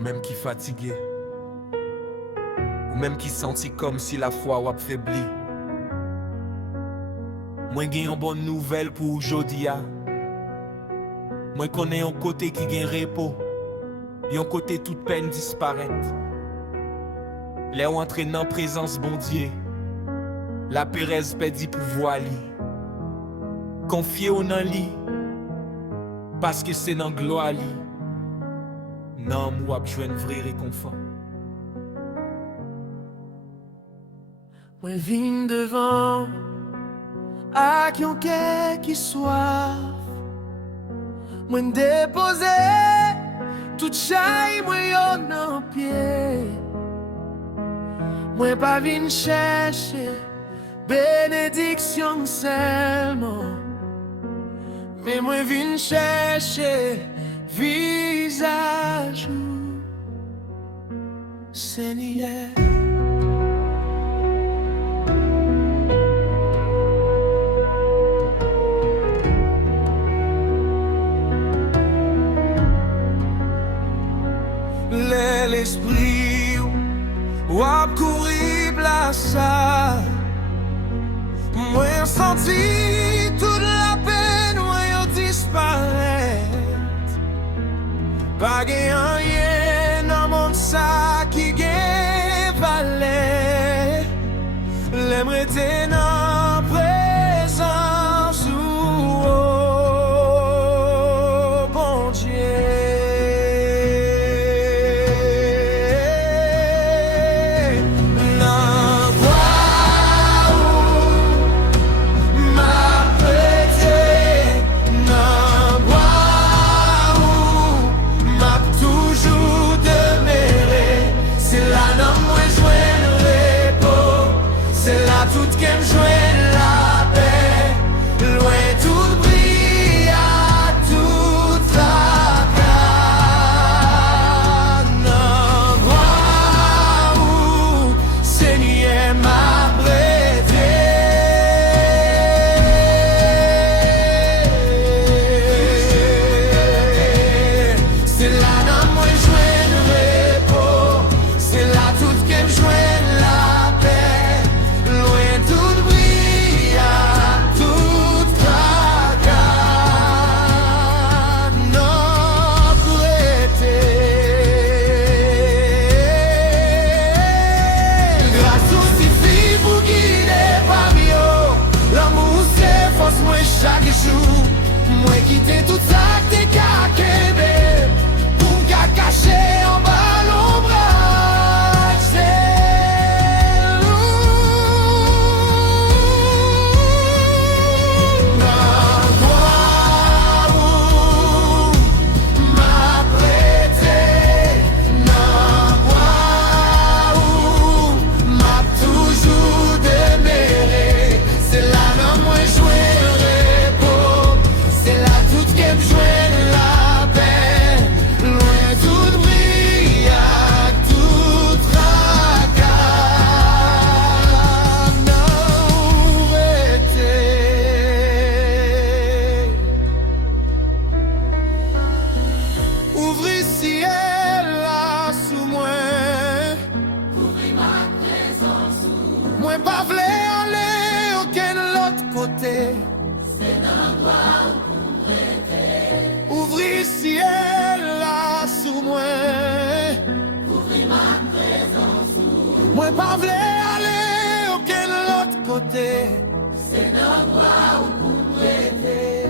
même qui fatigué, ou même qui senti comme si la foi ou affaibli. Moi gen une bonne nouvelle pour aujourd'hui. Moi connais un côté qui gen repos, et un côté toute peine disparaître. Les entré dans présence bon Dieu, la Pérez perdit pouvoir li. Confiez au nan li, parce que c'est dans gloire li. Non, moi je un vrai réconfort. Moi vine devant à qui on quer qui soit. Moi déposer tout chai moi yon en pied. Moi pas vine chercher bénédiction seulement, mais moi vine chercher visage Seigneur. L'esprit ou a couru la salle, moi senti toute la peine moi disparaître. Pas rien dans mon sac qui gagne valeur. L'aimerait dans présence oh bon Dieu. Tout qui me jouait la paix, loin tout brille à tout tracas. Non, gloire où Seigneur m'a prêté. C'est là dans moi jouer le repos, c'est là tout qui me jouait la paix. Chaque jour, moi quitter tout ça que t'es qu'à Québec, pour m'ka cacher en bas l'ombrage. Non, gloire où m'a prêté, non, gloire où m'a toujours demeuré. C'est là non moi jouer. Jouer la paix, loin tout brille à tout tracas. Non, ouvrir ciel là sous moi, ouvrir ma présence sous moi, pas v'lait aller aucun l'autre côté. C'est dans quoi ouvrir ciel là sous moi, ouvrir ma présence sous moi, pas v'lait aller aucun l'autre côté. C'est dans quoi où pour prêter.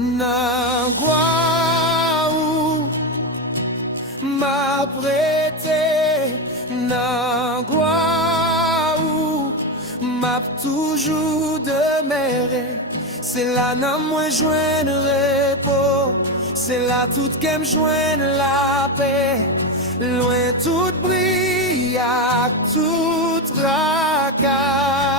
Na quoi m'a prêté, na gloire où m'a toujours demeuré. C'est là nan moi joindre repos, c'est là tout qu'aime joindre la paix. Loin tout brille, tout tracas.